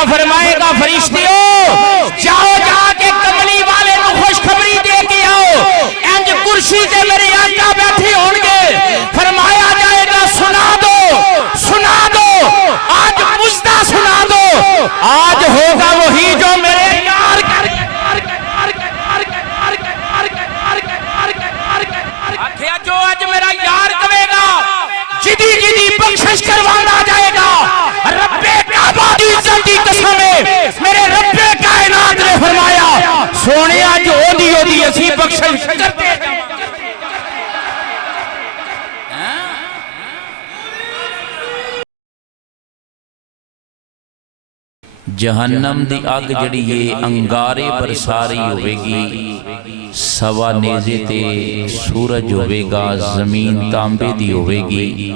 اللہ فرمائے گا فرشتیوں جاؤ جا کے کملی والے کو خوشخبری دے کے آؤ، انج کرسی تے میرے آقا بیٹھے ہون گے، فرمایا جائے گا سنا دو سنا دو، آج مجدہ سنا دو، آج ہوگا وہی جو میرے یار آکھیا جو آج میرا یار کہے گا جدی جدی بخشش کروانا جائے گا۔ رب کعبہ دی عزت دی قسم ہے، میرے رب کائنات نے فرمایا سونے آج او دی اسی بخشش کرتے ہیں۔ جہنم دی اگ جڑی یہ انگارے برساری ہوئے گی، سوا نیزے تے سورج ہوئے گا، زمین تانبے دی ہوئے گی،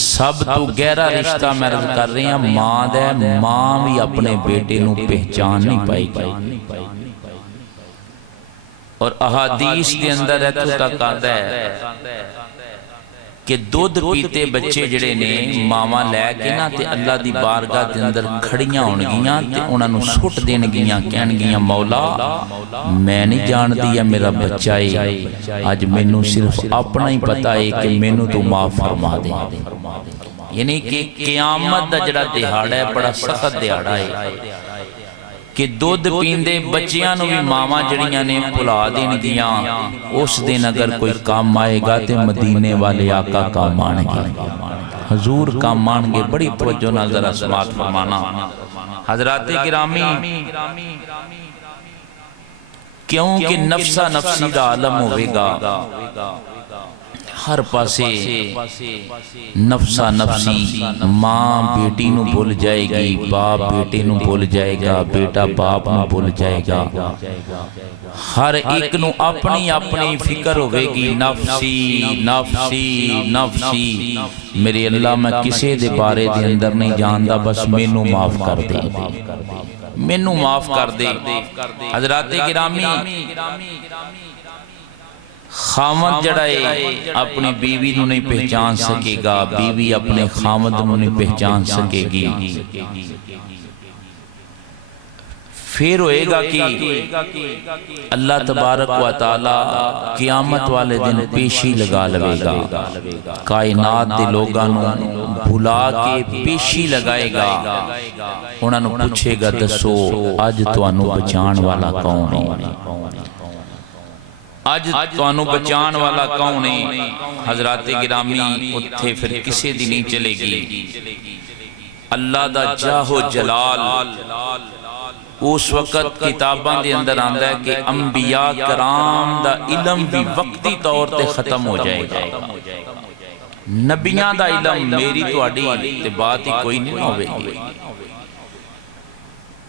سب تو گہرا رشتہ میں عرض کر رہے ہیں ماں دے، ماں بھی اپنے بیٹے نو پہچان نہیں پائی گی۔ اور احادیث دے اندر ہے تو تک آتا ہے کہ دودھ پیتے بچے جڑے نے ماما لے کے نا تے اللہ دی بارگاہ دے اندر کھڑیاں ہون گیاں تے انہاں نو سٹ دین گیاں، کہن گیاں مولا میں نہیں جان دیا میرا بچہ ہے، آج مینوں صرف اپنا ہی پتا ہے کہ مینوں تو معاف فرما دے۔ یعنی کہ قیامت دا جڑا دہاڑا ہے بڑا سخت دہاڑا ہے کہ دودھ پیندے بچیاں نو بھی ماما جڑیاں نے بھلا دین گیاں، اس دن اگر کوئی کام آئے گا تے مدینے والے آقا کام آن گے، حضور کام آن گے۔ بڑی توجہ نہ ذرا سماعت فرمانا حضرات گرامی، کیونکہ نفسا نفسی دا عالم ہوئے گا، ہر پاسے نفسا نفسی، ماں بیٹی نو بھول جائے گی، باپ بیٹے نو بھول جائے گا، بیٹا باپ نو بھول جائے گا، ہر ایک نو اپنی اپنی فکر ہوئے گی، نفسی نفسی نفسی، میرے اللہ میں کسے دے بارے دے اندر نہیں جاندہ، بس مینوں معاف کر دے، مینوں معاف کر دے۔ حضرات گرامی، خامد جڑائے اپنی بیوی نو نہیں پہچان سکے گا، بیوی اپنے خامد نو نہیں پہچان سکے گی، پھر ہوئے گا کہ اللہ تبارک و تعالی قیامت والے دن پیشی لگا لگے گا، کائنات دے لوگاں نو بھلا کے پیشی لگائے گا، انہاں نو پوچھے گا دسو آج توانو بچان والا کون ہے، آج توانو بچان والا کون ہے۔ حضرات گرامی اتھے پھر کسے دی نہیں چلے گی، اللہ دا جاہ و جلال اس وقت کتاباں دے اندر آندہ ہے کہ انبیاء کرام دا علم بھی وقتی طور تے ختم ہو جائے گا، نبیاں دا علم میری تو اڈی تے بات ہی کوئی نہیں ہوئے گی،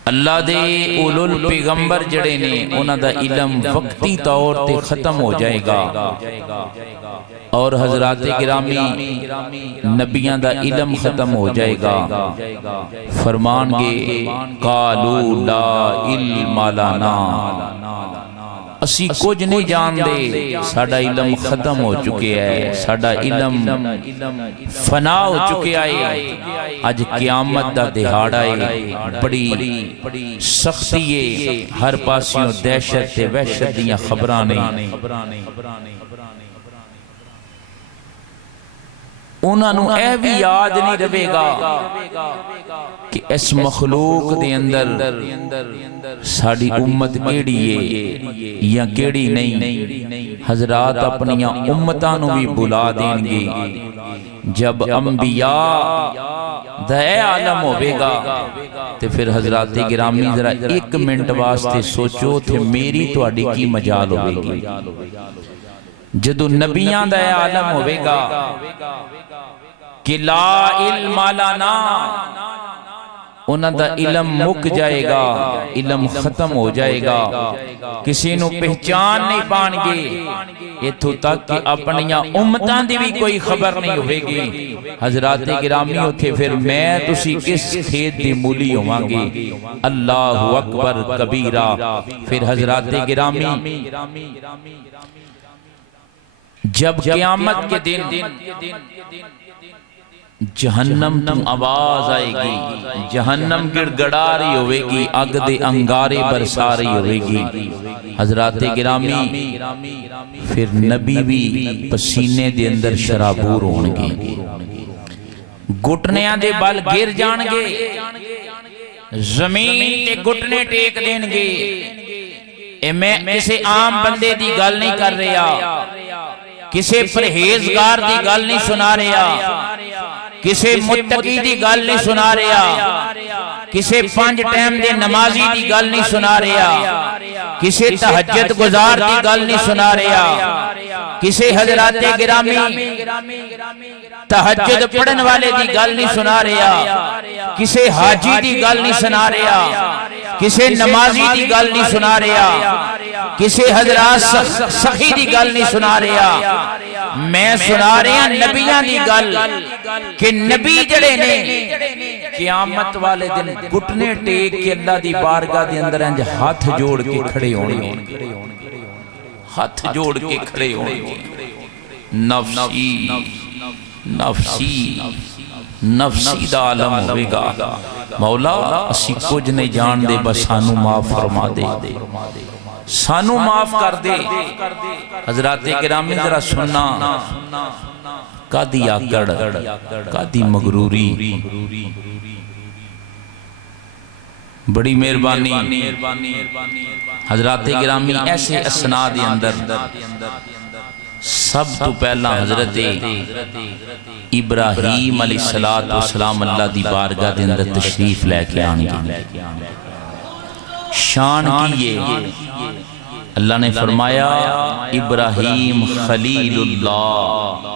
اللہ دے اولو پیغمبر جڑے نے انہاں دا علم وقتی طور تے ختم ہو جائے گا، اور حضرات گرامی نبیان دا علم ختم ہو جائے گا، فرمان گے قالوا لا علم لنا، اسی کچھ نہیں جان دے، ساڑا علم ختم ہو چکے ہے، ساڑا علم فنا ہو چکے آئے، آج قیامت دا دہاڑا ہے، بڑی سختی ہے، ہر پاسیوں دہشت وحشت دیاں خبرانے، انہاں نو اے بھی یاد نہیں رہے گا کہ اس مخلوق دے اندر ساڑی امت کیڑی ہے یا کیڑی نہیں۔ حضرات اپنیاں امتانو بھی بلا دیں گے، جب انبیاء دے عالم ہوئے گا تو پھر حضرات گرامی ذرا ایک منٹ واسطے سوچو تھے میری تو اڈی کی مجال ہوئے گی، جدو نبیان دے عالم ہوئے گا کہ لا علم لنا، انہاں دا علم مک جائے گا، علم ختم ہو جائے گا، کسی نو پہچان نہیں پان گے، اتھو تک کہ اپنیاں امتان دی بھی کوئی خبر نہیں ہوئے گی۔ حضرات گرامی ہوتے پھر میں تسی کس کھیت دی مولی ہوں گے، اللہ اکبر کبیرہ۔ پھر حضرات گرامی جب قیامت کے دن جہنم تو آواز آئے گی، جہنم گڑ گڑا رہی ہوئے گی، اگ دے انگارے برسا رہی ہوئے گی۔ حضرات گرامی پھر نبی بھی پسینے دے اندر شرابور ہون گے، گھٹنیاں دے بل گر جان گے، زمین تے گھٹنے ٹیک دین گے۔ اے میں کسی عام بندے دی گل نہیں کر رہا، کسی پرہیزگار دی گل نہیں سنا رہا، کسی متقی دی گل نہیں سنا رہا، کسی 5 ٹائم دے نمازی دی گل نہیں سنا رہا، کسی تہجد گزار دی گل نہیں سنا رہا، کسی حضرات گرامی تہجد پڑھن والے دی گل نہیں سنا رہا، کسی حاجی دی گل نہیں سنا رہا، کسی نمازی دی گل نہیں سنا رہا، کسی حضرات سخی دی گل نہیں سنا رہا۔ میں سنا رہا نبیاں دی گل کہ نبی جڑے نے قیامت والے دن گھٹنے ٹیک کے اللہ دی بارگاہ دے اندر انج ہاتھ جوڑ کے کھڑے ہونے، ہاتھ جوڑ کے کھڑے ہونے، نفسی نفسی نفسی دا عالم ہوئے گا۔ مولا اسی کچھ نہیں جان دے، بس سانو معاف فرما دے، سانو معاف کر دے۔ حضرات گرامی ذرا سننا، کادی آکڑ، کادی مغروری، بڑی مہربانی۔ حضرات گرامی ایسے اسناد اندر سب تو پہلا حضرت ابراہیم علیہ السلام اللہ دی بارگاہ دے اندر تشریف لے کے آنگے، شان کیے۔ اللہ نے فرمایا ابراہیم خلیل اللہ،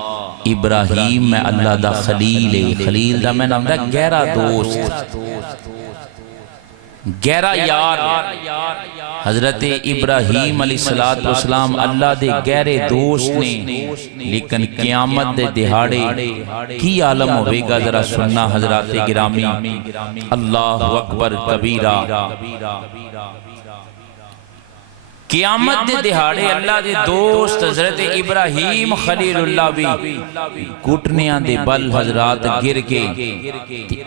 ابراہیم میں اللہ دا خلیل ہے۔ خلیل دا میں نام دا گہرا دوست، گہرا یار۔ حضرت ابراہیم علیہ السلام اللہ دے گہرے دوست نے، لیکن قیامت دے دہاڑے کی عالم ہوئے گا ذرا سننا حضرات گرامی۔ اللہ اکبر کبیرہ۔ قیامت دے دہاڑے اللہ دے دوست حضرت ابراہیم خلیل اللہ بھی گھٹنیاں دے بل حضرات گر کے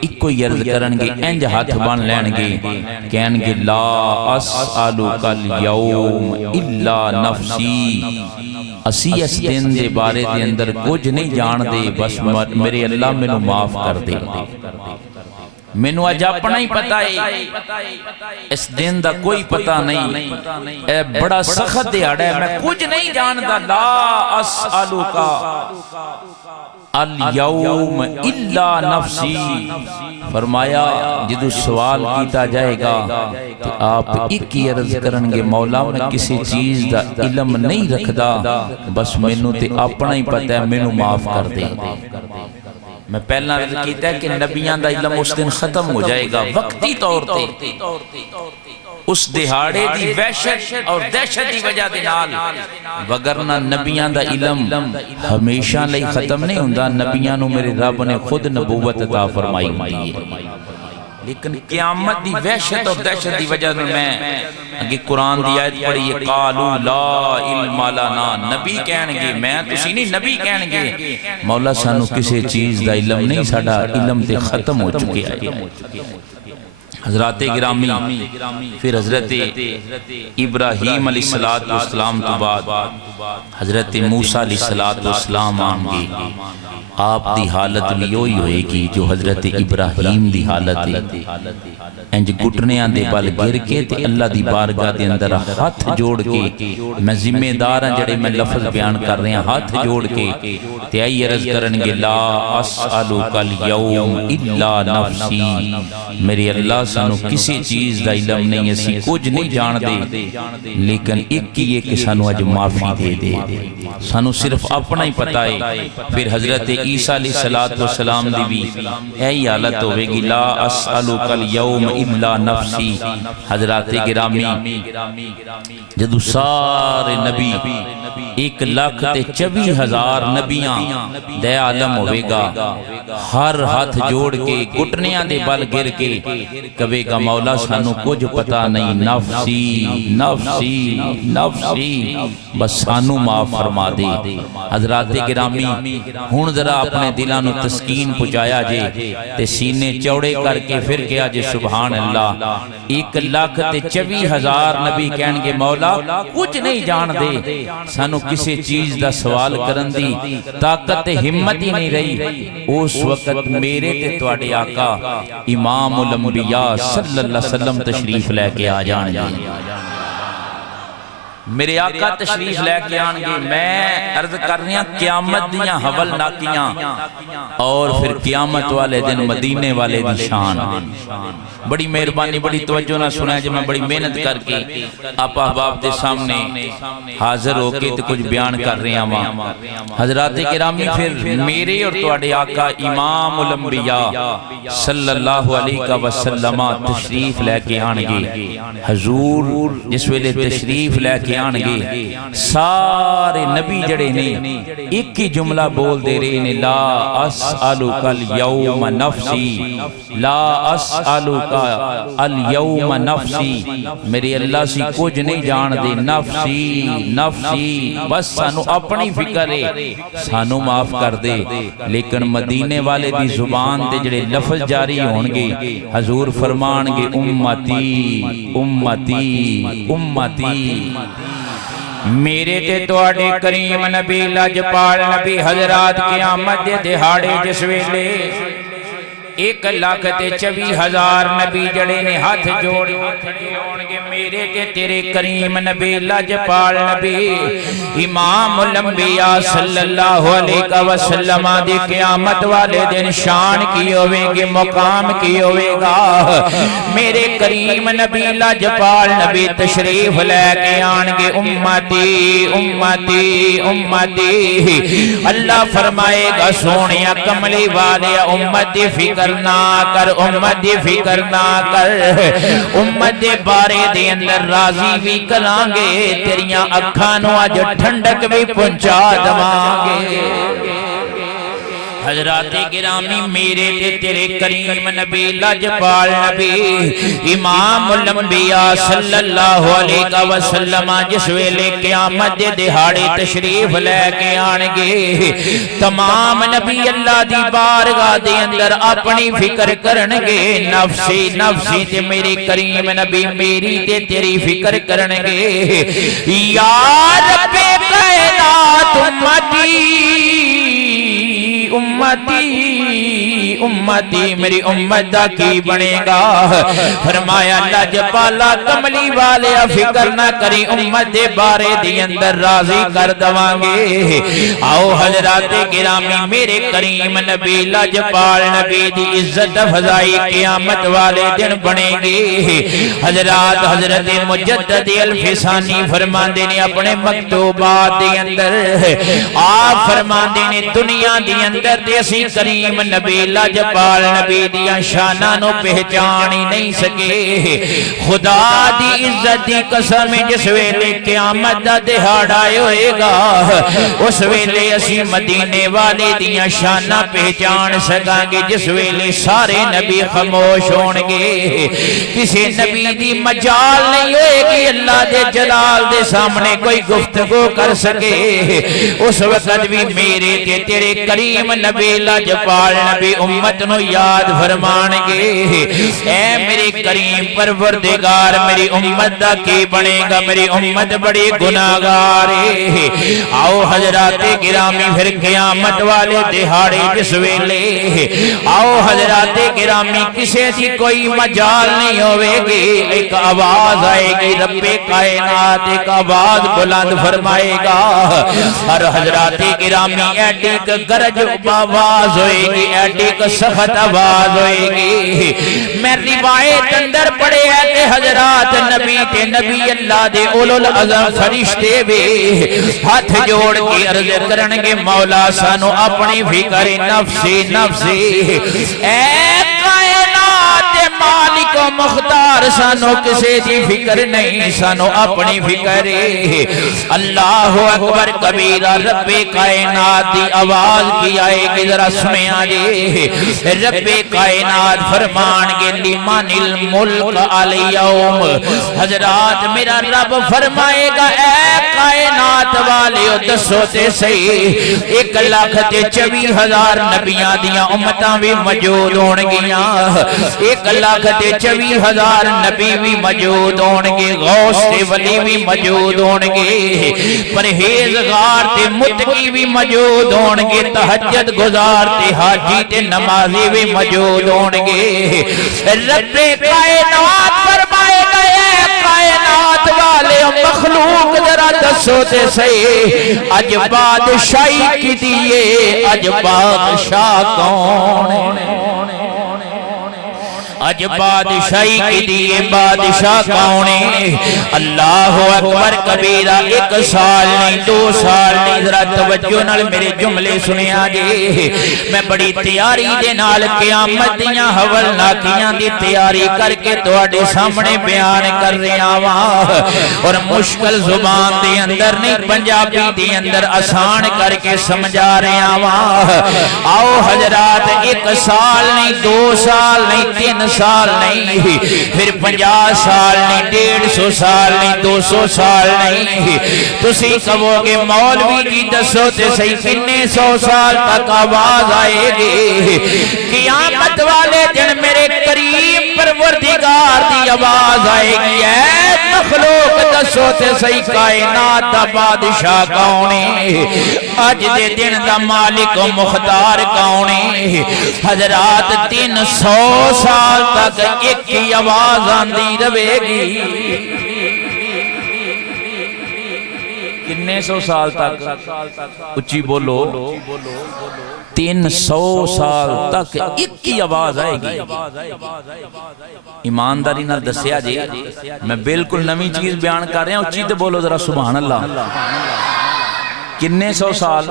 ایک کوئی عرض کرن گے، انج ہاتھ بن لین گے، کہن گے لا اسألک اليوم الا نفسی، اسی اس دن دے بارے دے اندر کچھ نہیں جان دے، بس میرے اللہ مینوں معاف کر دے۔ مینوں اج اپنا ہی پتہ ہے، اس دن دا کوئی پتہ نہیں، اے بڑا سخت دیہڑا ہے، میں کچھ نہیں جاندا، لا اسألک الیوم الا نفسی۔ فرمایا جدو سوال کیتا جائے گا تو آپ ایک ہی عرض کرن گے، مولا میں کسی چیز دا علم نہیں رکھدا، بس مینوں تے اپنا ہی پتہ ہے، مینوں معاف کر دے۔ میں پہلا عرض کیتا ہے کہ نبیان دا علم اس دن ختم ہو جائے گا وقتی طور تے، اس دہاڑے دی وحشت اور دہشت دی وجہ دے نال، وگرنہ نبیان دا علم ہمیشہ لئی ختم نہیں ہوندا۔ نبیان نو میرے رب نے خود نبوت عطا فرمائی ہوئی ہے، لیکن قیامت دی وحشت اور دہشت دی وجہ میں اگے قرآن دی آیت پڑھی ہے، قالوا لا علم لنا، نبی کہن گے، میں تسی نہیں نبی کہن گے مولا سانو کسی چیز دا علم نہیں، ساڈا علم تے ختم ہو چکے ہے۔ حضرات گرامی پھر حضرت ابراہیم علیہ السلام تو بعد حضرت موسیٰ علیہ السلام آنگے، آپ دی حالت بھی یہی ہوئے گی جو حضرت ابراہیم دی حالت ہے، انج گھٹنیاں دے بل گر کے تے اللہ دی بارگاہ دے اندر ہاتھ جوڑ کے، میں ذمہ دار ہاں جڑے میں لفظ بیان کر رہے ہیں، ہاتھ جوڑ کے تے آئی عرض کرن گے، لا اسألک اليوم الا نفسی، میرے اللہ سانو کسی چیز دا علم نہیں، اسی کچھ نہیں جان دے، لیکن ایک ہی کہ سانو اج معافی دے دے، سانو صرف اپنا ہی پتہ ہے۔ پھر حضرت عیسیٰ علیہ السلام دی بھی ایہی حالت ہوئے گی، لا اسألک اسألک الیوم الا نفسی۔ حضرات گرامی جدو سارے نبی 1,24,000 نبیاں دے عالم ہوئے گا، ہر ہاتھ جوڑ کے گھٹنیاں دے بل گر کے کہے گا مولا سانو کچھ پتا نہیں، نفسی نفسی نفسی، بس سانو معاف فرما دے۔ حضرات گرامی ہن ذرا اپنے دلاں نو تسکین پہنچایا جے تے سینے چوڑے کر کے پھر کہا جے سبحان اللہ۔ 1,24,000 نبی کہن گے مولا کچھ نہیں جان دے، سانو کسی چیز دا سوال کرن دی طاقت ہمت ہی نہیں رہی۔ اس وقت میرے تے تواڈے آقا امام الانبیاء صلی اللہ علیہ وسلم تشریف لے کے آ جان گے، میرے آقا تشریف لے کے آن گے۔ میں عرض کر رہی ہوں قیامت دیاں حول ناکیاں اور پھر قیامت والے دن مدینے والے دی شان۔ بڑی مہربانی بڑی توجہ نہ سنا جب میں بڑی محنت کر کے آپ احباب دے سامنے حاضر ہو کے کچھ بیان کر رہے ہیں وہاں۔ حضرات گرامی پھر میرے اور تواڈے آقا امام الانبیاء صلی اللہ علیہ وسلم تشریف لے کے آن گے۔ حضور جس ویلے تشریف لے کے آن گے سارے نبی جڑے نے ایک ہی جملہ بول دے رہے نے، لا اسألک الیوم نفسی، لا اسألک الیوم نفسی، میرے اللہ سی کچھ نہیں جان دے، نفسی نفسی، بس سانو اپنی فکر ہے، سانو معاف کر دے۔ لیکن مدینے والے دی زبان دے جڑے لفظ جاری ہون گے حضور فرمان گے امتی امتی امتی۔ میرے تے تواڈے کریم نبی لاجپال نبی حضرات قیامت دے دہاڑے جس ویلے 1,24,000 نبی جڑے نے ہاتھ جوڑ گے میرے تے تیرے کریم نبی لاجپال نبی امام الانبیاء صلی اللہ علیہ وسلم دی قیامت والے دن شان کی ہوئے گی، مقام کی ہوئے گا۔ میرے کریم نبی لاجپال نبی تشریف لے کے آن گے امتی امتی امتی۔ اللہ فرمائے گا سونیا کملی والے امت دی فکر نہ کر، امت دی فکر نہ کر، امت دے بارے دے اندر راضی بھی کران گے، تیریاں اکھاں نو اج ٹھنڈک بھی پہنچا دواں گے۔ حضرات گرامی میرے تے تیرے کریم نبی لاجپال نبی امام الانبیاء صلی اللہ علیہ وسلم جس ویلے قیامت دے دہاڑے تشریف لے کے آن گے تمام نبی اللہ دی بارگاہ دے اندر اپنی فکر کرن گے، نفسی نفسی تے میرے کریم نبی میری تے تیری فکر کرن گے۔ یا رب کائنات امتی امتی امتی، میری امت دا کی بنے گا؟ فرمایا لاجپالا کملی والے فکر نہ کری، امت دے بارے دی اندر راضی کر دواں گے۔ آؤ حضرات گرامی میرے کریم نبی لاجپال نبی دی عزت افزائی قیامت والے دن بنے گی۔ حضرات حضرت مجدد الفسانی فرماندے نے اپنے مکتوبات دے اندر، آپ فرماندے نے دنیا دی اندر دے اسی کریم نبی لاجپال نبی دیاں شاناں نو پہچان ہی نہیں سکے۔ خدا دی عزت دی قسم جس ویلے قیامت دا دہاڑا ہوئے گا اس ویلے اسی مدینے والے دیاں شاناں پہچان سکاں گے، جس ویلے سارے نبی خاموش ہون گے، کسی نبی دی مجال نہیں ہوئے گی اللہ دے جلال دے سامنے کوئی گفتگو کر سکے۔ اس وقت بھی میرے تے تیرے کریم نبی لاجپال نبی امت نو یاد فرمان گے، اے میری کریم پروردگار میری امت دا کی بنے گا، میری امت بڑی گناہگار ہے۔ آؤ حضرات گرامی پھر قیامت والے دہاڑے جس ویلے، آؤ حضرات گرامی کسے دی کوئی مجال نہیں ہوئے گی، ایک آواز آئے گی، رب کائنات ایک آواز بلند فرمائے گا، اور حضرات گرامی ایڈی گرج آواز ہوئے گی، ایڈی سخت آواز ہوئے گی۔ میں روایت اندر پڑے ہیں کہ حضرات نبی تے نبی اللہ دے اولو العظم فرشتے بھی ہاتھ جوڑ کے عرض کرنگے مولا سانو اپنی فکر نفسی نفسی، اے کائنات و مختار سانو کسے دی فکر نہیں سانو اپنی فکر ہے اللہ اکبر کبیرہ رب کائنات دی آواز کی آئے گی ذرا سنے آجے رب کائنات فرمان گے لمن الملک الیوم حضرات میرا رب فرمائے گا اے کائنات والے دسو تے صحیح 1,24,000 نبیاں دیاں امتاں بھی موجود ہون گیاں 1,24,000 نبی بھی موجود ہون گے غوث تے ولی بھی موجود ہون گے پرہیزگار تے متقی بھی موجود ہون گے تہجد گزار تے حاجی تے نمازی بھی موجود ہون گے رب کائنات فرمائے گئے کائنات والے مخلوق ذرا دسو تے صحیح اج بادشاہی کی دیئے اج بادشاہ کون اج بادشاہی کی دیئے بادشاہ کون اللہ اکبر کبیرہ 1 سال نہیں 2 سال نہیں ذرا توجہ نال میرے جملے سنے آجے میں بڑی تیاری دے نال قیامت دیاں حولناکیاں دی تیاری کر کے تواڈے سامنے بیان کر رہے آواں اور مشکل زبان دے اندر نہیں پنجابی دے اندر آسان کر کے سمجھا رہے آواں آؤ حضرات 1 سال نہیں 2 سال نہیں 3 سال نہیں پھر 50 سال نہیں 150 سال نہیں 200 سال نہیں تسی کہو گے مولوی کی دسو تے صحیح کتنے 100 سال تک آواز آئے گی قیامت والے دن میرے کریم پروردگار دی آواز آئے گی اے مخلوق دسو تے صحیح کائنات دا بادشاہ کون ہے اج دے دن دا مالک و مختار کون ہے حضرات 300 سال تک ایک ہی آواز آندی رہے گی کتنے 100 سال تک اچھی بولو 300 سال تک ایک ہی آواز آئے گی ایمانداری نہ دسیا جی میں بالکل نویں چیز بیان کر رہا ہوں اچھی تے بولو ذرا سبحان اللہ کتنے 100 سال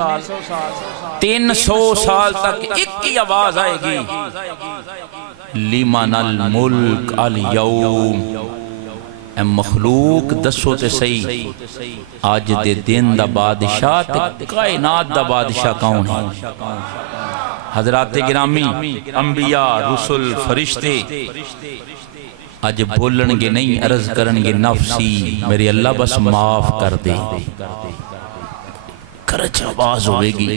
300 سال تک ایک ہی آواز آئے گی لمن الملک الیوم اے مخلوق دسو تے صحیح آج دے دن دا بادشاہ تے کائنات دا بادشاہ کون ہے حضرات گرامی انبیاء رسول فرشتے آج بولن گے نہیں عرض کرن گے نفسی میری اللہ بس معاف کر دے کرچ آواز ہوئے گی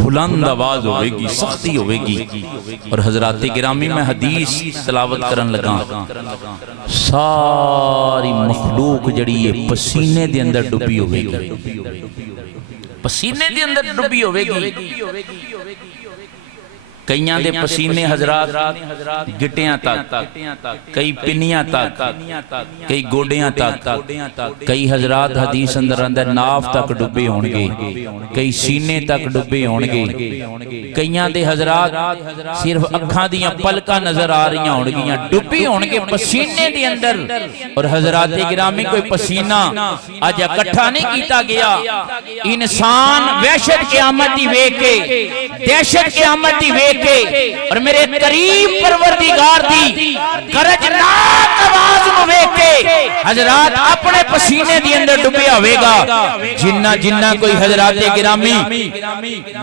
بلند آواز ہوئے گی سختی ہوئے گی اور حضرات گرامی میں حدیث تلاوت کرن لگا ساری مخلوق جڑی ہے پسینے دے اندر ڈبی ہوئے گی پسینے دے اندر ڈبی ہوئے گی کئیاں دے پسینے حضرات گٹیاں تک کئی پنیاں تک کئی گوڑیاں تک کئی حضرات حدیث اندر ناف تک ڈبے ہونگے کئی سینے تک ڈبے ہونگے کئیاں دے حضرات صرف اکھاں دیاں پلکاں نظر آ رہی ہونگیاں ڈبے ہونگے پسینے دے اندر اور حضرات گرامی کوئی پسینہ آج اکٹھا نہیں کیتا گیا انسان وحشت قیامت دی ویکے دہشت قیامت دی ویکے اور میرے قریب پروردگار دی گرجناک آواز موے کے حضرات اپنے پسینے دی اندر ڈبیا ہوئے گا جنہ کوئی حضرات گرامی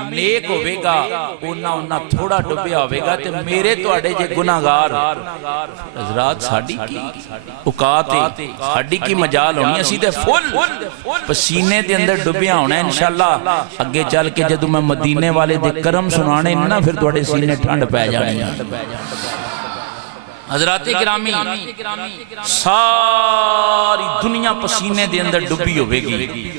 نیک ہوئے گا انہا تھوڑا ڈبیا ہوئے گا تے میرے تو اڑے جے گناہگار حضرات ساڑی کی اوقات ہے ساڑی کی مجال ہونی ہے سیدھے فل پسینے دے اندر ڈبیا ہونا ہے انشاءاللہ اگے چل کے جدو میں مدینے والے دے کرم سنانے نہ پھر تو اڑے سینے ٹھنڈ پہ جانی حضرات گرامی ساری دنیا پسینے دے اندر ڈبی ہوئے گی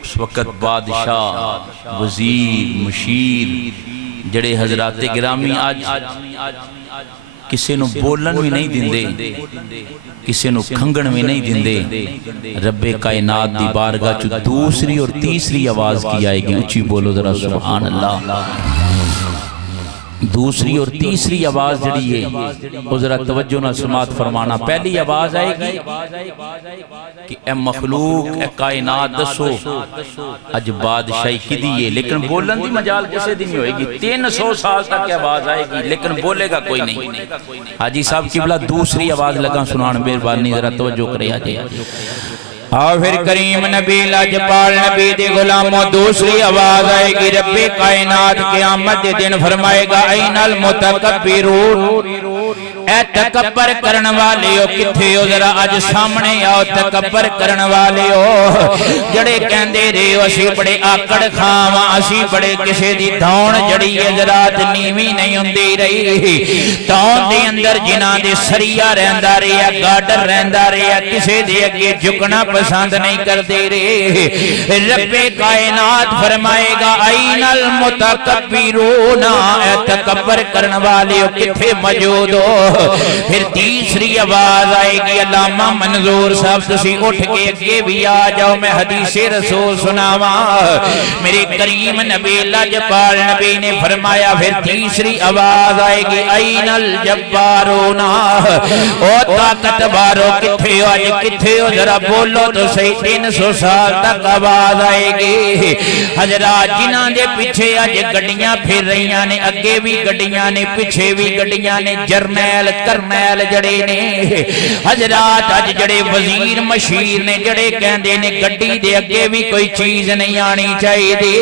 اس وقت بادشاہ وزیر مشیر جڑے حضرات گرامی آج کسی نو بولن بھی نہیں دیندے کسی نو کھنگن بھی نہیں دیندے رب کائنات دی بارگاہ چو دوسری اور تیسری آواز کی آئے گی اچھی بولو ذرا سبحان اللہ دوسری اور تیسری آواز جڑی ہے وہ ذرا توجہ نہ سماعت فرمانا. پہلی آواز آئے گی کہ اے مخلوق اے کائنات دسو اج بادشاہی کدی ہے, لیکن بولن دی مجال کسے دی نہیں ہوئے گی. 300 سال تک آواز آئے گی لیکن بولے گا کوئی نہیں. حاجی صاحب قبلہ دوسری آواز لگا سنان, مہربانی ذرا توجہ کرے آجے. اور پھر کریم نبی لاجپال نبی دی غلاموں دوسری آواز آئے گی. رب کائنات قیامت دن فرمائے گا این المتکبرون, اے تکبر کرن والے ہو کتھے ہو, ذرا آج سامنے آؤ. تکبر کرن والے ہو جڑے کہندے رہے ہو اسی بڑے آکڑ کھاواں, اسی بڑے کسے دی دھون جڑی ہے ذرا نیوی نہیں ہوندی رہی. دھون دے اندر جنہاں دے سریا رہندا رہیا, گاڈر رہندا رہیا, کسے دے اگے جھکنا پسند نہیں کر دے رہے. رب کائنات فرمائے گا این المتکبرون, اے تکبر کرن والے ہو کتھے موجود ہو. پھر تیسری آواز آئے گی. علامہ منظور صاحب تسی اٹھ کے اگے بھی آ جاؤ, میں حدیث رسول سناواں. میرے کریم نبی لاجپال نبی نے فرمایا پھر تیسری آواز آئے گی این الجبارون, او طاقت بارو کتھے ہو, آج کتھے ہو ذرا بولو تو صحیح. 300 سال تک آواز آئے گی. حضرات جنہاں دے پیچھے آج گڈیاں پھر رہیاں نے, اگے بھی گڈیاں نے پیچھے بھی گڈیاں نے, جرنیل کرنیل جڑے نے حضرات, اج جڑے وزیر مشیر نے جڑے کہندے نے گڈی دے اگے بھی کوئی چیز نہیں آنی چاہیے دی.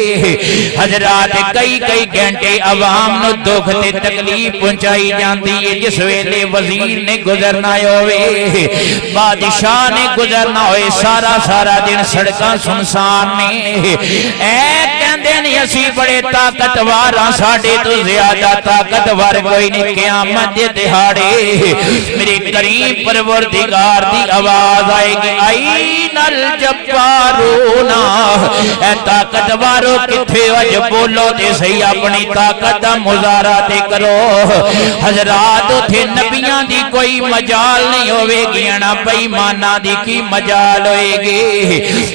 حضرات کئی کئی گھنٹے عوام نو دکھ تے تکلیف پہنچائی جاندی ہے. جس ویلے وزیر نے گزرنا ہوئے, بادشاہ نے گزرنا ہوئے, سارا سارا دن سڑکاں سنسان نے. اے کہندے نے اسی بڑے طاقتور ہاں, ساڈے تو زیادہ طاقتور کوئی نہیں. قیامت دے دہاڑے میرے کریم پروردگار دی آواز آئے گی این الجبارون, اے طاقتوارو کتھے اج بولو تے صحیح اپنی طاقت دا مظاہرہ تے کرو. حضرات اتھے نبیاں دی کوئی مجال نہیں ہوئے گی, انا بےماناں دی کی مجال ہوئے گی,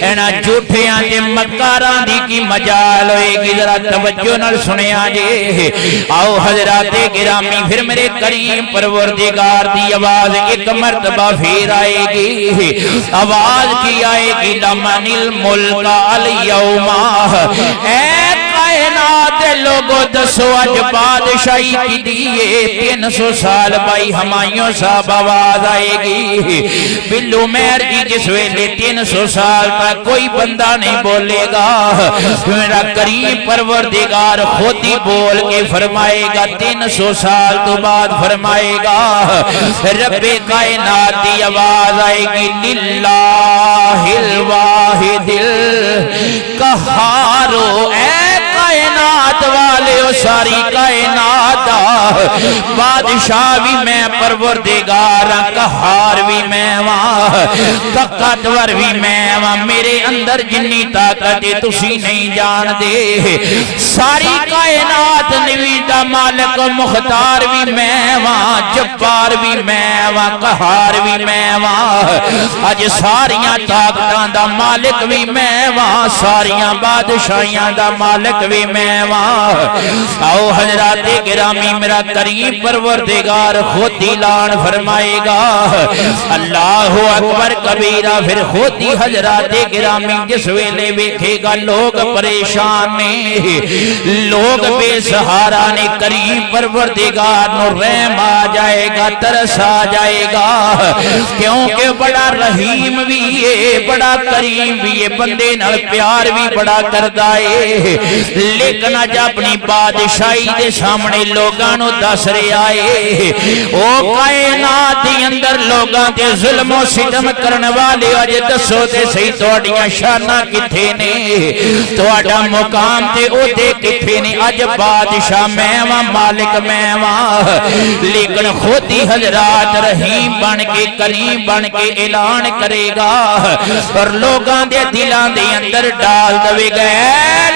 انا جھوٹیاں تے مکاراں دی کی مجال ہوئے گی. ذرا توجہ نال سنیا جے. آؤ حضرات گرامی پھر میرے کریم پروردگار دی آواز ایک مرتبہ پھر آئے گی. آواز کی آئے گی لمن الملک الیوم, اے کائنات لوگو دسو اج بادشاہی کی دیئے. 300 سال بائی ہمایوں صاحب آواز آئے گی. بلو مہر کی جس ویلے 300 سال تک کوئی بندہ نہیں بولے گا, میرا کریم پروردگار خود ہی بول کے فرمائے گا. 300 سال تو بعد فرمائے گا رب کائنات دی آواز آئے گی للہ الواحد القہار, اے کائنات والے ہو ساری کائنات, بادشاہ بھی میں, پروردگار قہار بھی میں, طاقتور بھی میں, میرے اندر جنی طاقت تسی نہیں جان دے. ساری کائنات نویدہ مالک مختار بھی میں, جبار بھی میں, قہار بھی میں, اج ساریاں طاقتاں دا مالک بھی میں, ساریاں بادشاہیاں دا مالک بھی میں. آؤ حضرات گرامی میرا کریم پروردگار خود اعلان فرمائے گا اللہ اکبر کبیرہ. پھر خود ہی حضرات گرامی جس ویلے ویکھے گا لوگ پریشان نے, لوگ بے سہارا نے, کریم پروردگار نو رحم آ جائے گا, ترس آ جائے گا, کیونکہ بڑا رحیم بھی ہے, بڑا کریم بھی ہے, بندے نال پیار بھی بڑا کردہ ہے. لیکن اج اپنی بادشاہی دے سامنے لوگاں نو دس رہے آئے, او کائنات دی اندر لوگاں تے ظلم و ستم کرن والے اج دسو تے صحیح تہاڈیاں شاناں کتھے نے, تہاڈا مقام تے عہدے کتھے نے. اج بادشاہ میں واں, مالک میں واں, لیکن خود ہی حضرات رحیم بن کے کریم بن کے اعلان کرے گا اور لوگاں دے دلاں دے اندر ڈال دے گا.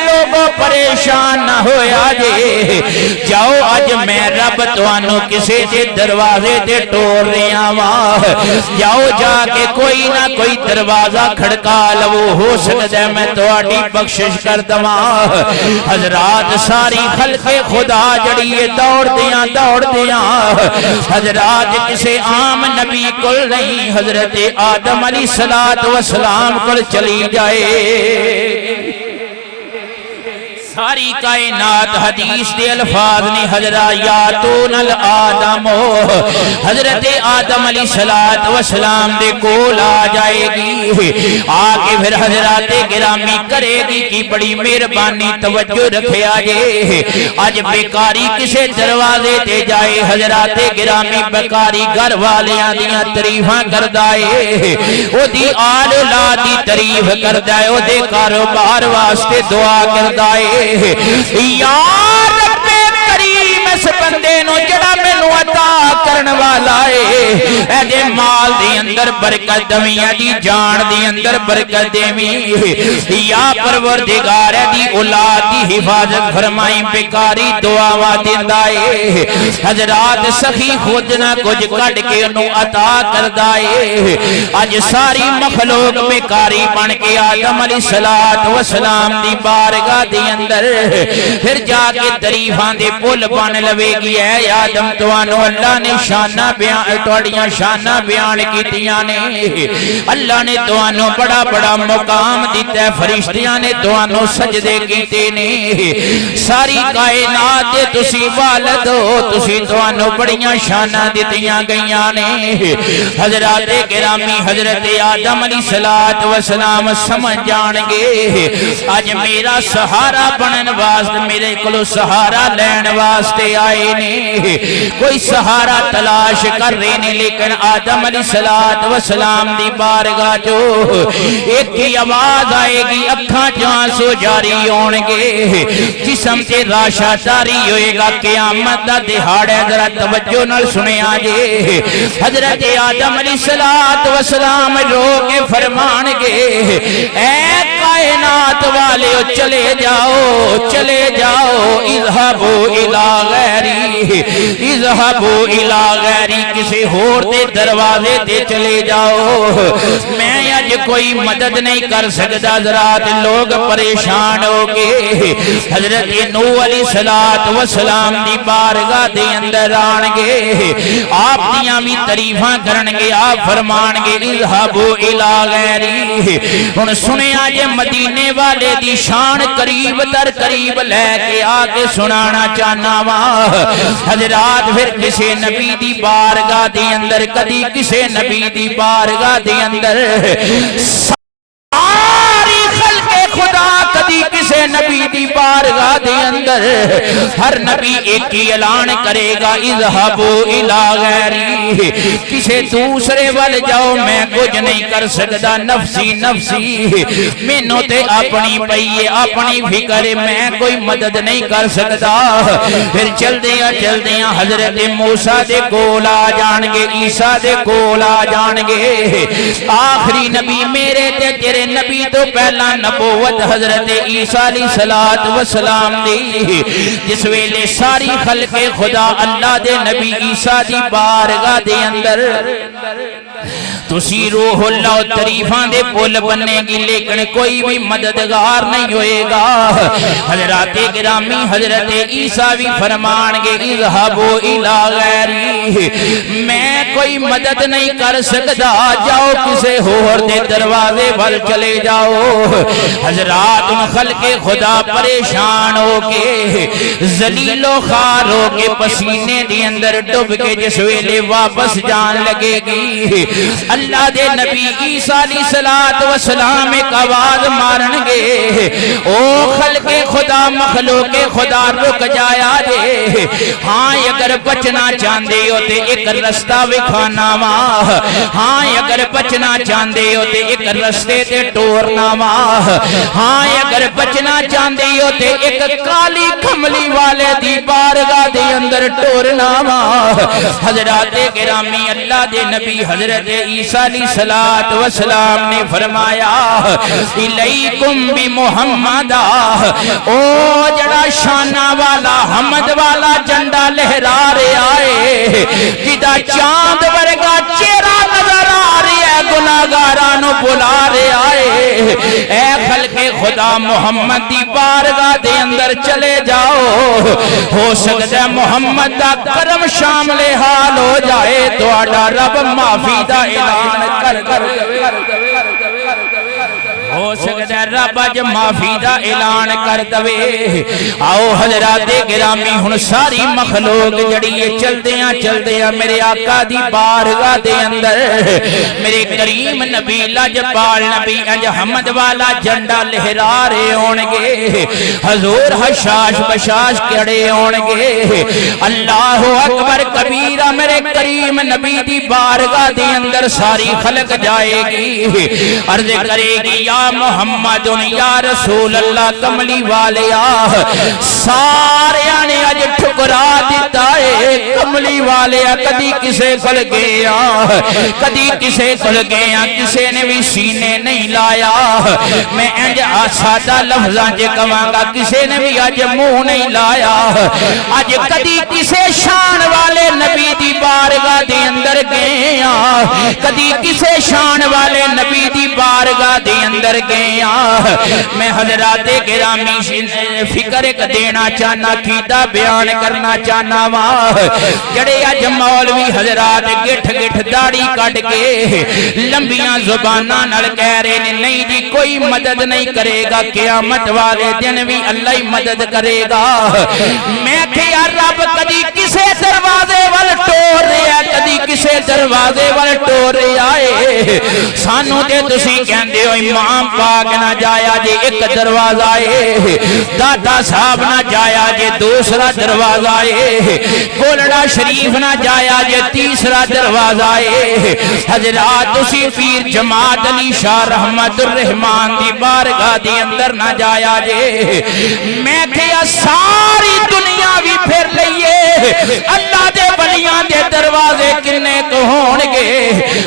لوگوں پریشان نہ ہویا جے, جاؤ اج میں رب توانو کسے دے دروازے تے ٹور رہے گیا وا جاؤ جا کے کوئی نہ کوئی دروازہ کھڑکا لو ہو سکتا ہے میں تواڈی بخشش کر دواں حضرات ساری خلق خدا جڑی دوڑ دیاں حضرات کسے عام نبی کل نہیں حضرت آدم علیہ السلام کل چلی جائے ساری کائنات حدیث دے الفاظ نے حضرت یاتون الآدم حضرت آدم علیہ السلام دے کول آ جائے گی آگے پھر حضرات گرامی کرے گی کی بڑی مہربانی توجہ رکھے آجے آج بیکاری کسے دروازے تے جائے حضرات گرامی بیکاری گھر والیاں دیاں تعریفاں کردائے او دی آل اولاد دی تعریف کردائے او دے کاروبار واسطے دعا کردائے یا رب کریم اس بندے نو جڑا مینوں عطا کرن والا ہے اے دے مال دی اندر برکت دویاں دی جان دی اندر برکت دیویں یا پروردگار دی اولاد دی حفاظت فرمائی بیکاری دعاواں دیندا اے حضرات سخی خود نہ کچھ کڈ کے انہوں عطا کردا اے اج ساری مخلوق بیکاری بن کے آدم علیہ السلام دی بارگاہ دی اندر پھر جا کے تعریفاں دے پل بن لوے گی اے آدم توانو اللہ نے شانہ بیان توڑیاں شانہ بیان کیتیاں نے اللہ نے توانو بڑا بڑا مقام دیتا ہے فرشتیاں نے توانو سجدے کیتے نے ساری کائنات دے تسی والد ہو تسی توانو بڑیاں شانہ دیتیاں گئیاں نے حضرات گرامی حضرت آدم علیہ السلام سمجھ جان گے آج میرا سہارا بنن واسطے میرے کلو سہارا لین واسطے آئے نے کوئی سہارا تلاش کر رہے نے لیکن آدم علیہ السلام دی بارگاہ جو ایک ہی آواز آئے گی اکھاں جانسو جاری ہون گے جسم تے راشا جاری ہوئے گا قیامت دا دہاڑے ذرا توجہ نال سنے آجے حضرت آدم علیہ السلام رو کے فرمان گے اے کائنات والے چلے جاؤ اذهبوا الى غیری کسی ہور دے دروازے دے چلے جاؤ میں آج کوئی مدد نہیں کر سکتا ذرات لوگ پریشان ہو گے حضرت نوح علیہ السلام دی بارگاہ دے اندر آن گے آپ دیاں بھی تعریفاں کرن گے آپ فرمان گے اذهبوا الى غیری ہن سنیا جے مدینے والے دی شان قریب تر قریب لے کے آگے سنانا چاہنا وا حضرات پھر کسے نبی دی بارگاہ دی اندر کدی کسے نبی دی بارگاہ دی اندر ساری خلق خدا کدی کسے نبی دی بارگاہ دی اندر ہر نبی ایک ہی اعلان کرے گا اذهبوا الى غیری کسے دوسرے وال جاؤ میں کچھ نہیں کر سکتا نفسی مینوں تے اپنی پئیے اپنی فکر میں کوئی مدد نہیں کر سکتا پھر چل دیاں حضرت موسیٰ دے کول آ جان گے عیسیٰ دے کول آ جان گے آخری نبی میرے تے تیرے نبی تو پہلا نبوت حضرت عیسیٰ علیہ السلام دی جس ویلے ساری خلق خدا اللہ دے نبی عیسیٰ دی بارگاہ دے اندر تسی روح اللہ تعریفاں دے پل بننے گی لیکن کوئی بھی مددگار نہیں ہوئے گا حضرات گرامی حضرت عیسیٰ بھی فرمان گے اذهبوا الى غیری میں کوئی مدد نہیں کر سکتا جاؤ کسے اور دے دروازے وال چلے جاؤ حضرات ان خلق خدا پریشان ہو کے ذلیل و خوار ہو کے پسینے دی اندر ڈب کے جس ویلے واپس جان لگے گی اللہ دے نبی عیسیٰ علیہ السلام ایک آواز مارن گے او خلق خدا مخلوق خدا رک جایا جے ہاں اگر بچنا چاندے ہو تے ایک رستہ وکھانا وا ہاں اگر بچنا چاندے ہو تے ایک رستے تے ٹورنا وا ہاں اگر بچنا چاندے ہو تے ایک کالی کملی والے دی بارگاہ دے اندر ٹورنا وا حضرات گرامی اللہ دے نبی حضرت عیسیٰ عیسیٰ علیہ الصلوۃ والسلام نے فرمایا الیکم بمحمد، او جڑا شانہ والا حمد والا جھنڈا لہرا رہا ہے، جدا چاند ورگا چہرہ نظر آ رہا ہے، گناہگاراں نو بلا رہا ہے، اے خلق خدا محمد دی بارگاہ دے اندر چلے جاؤ، ہو سکتا ہے محمد دا کرم شامل حال ہو جائے، تہاڈا رب معافی دا اعلان کر ہو سکتا ہے رب اج معافی دا اعلان کر دوے۔ آؤ حضرات گرامی ہن ساری مخلوق جڑی ہے چلدیاں میرے آقا دی بارگاہ دے اندر میرے کریم نبی لاجپال نبی اج حمد والا جھنڈا لہرا رہے ہون گے، حضور حشاش بشاش کڑے ہون گے، اللہ اکبر کبیرہ میرے کریم نبی دی بارگاہ دے اندر ساری خلق جائے گی، عرض کرے گی یا محمد یا رسول اللہ کملی والیا، سارے نے اج ٹھکرا دیتا ہے، کملی والیا کدی کسے کل گیا، کدی کسے کل گیا، کسے نے بھی سینے نہیں لایا، میں انج آسادہ لفظاں جے کہاں گا کسے نے بھی اج منہ نہیں لایا، اج کدی کسے شان والے نبی دی بارگاہ دے اندر گیا، کدی کسے شان والے نبی دی بارگاہ دے اندر گیا، میں حضرات گرامی فکر ایک دینا چاہنا کیتا بیان کرنا چاہنا وہاں، جڑے اج مولوی حضرات گٹھ داڑی کٹ کے لمبیاں زباناں نال کہہ رہے نے نہیں جی کوئی مدد نہیں کرے گا، قیامت والے دن بھی اللہ ہی مدد کرے گا، میں کہ یا رب کدی کسے دروازے وال ٹور رہا ہے، کدی کسے دروازے وال ٹور رہا ہے، سانو تے تسی کہندے ہو امام پاک نہ جایا جے ایک دروازہ ہے، داتا صاحب نہ جایا جے دوسرا دروازہ ہے، گولڑا شریف نہ جایا جے تیسرا دروازہ ہے، حضرات اسی پیر جماعت علی شاہ رحمت الرحمان دی بارگاہ دی اندر نہ جایا جے، میں کہیا ساری دنیا بھی پھر لئیے، اللہ دے ولیاں دے دروازے کنے کو ہونگے،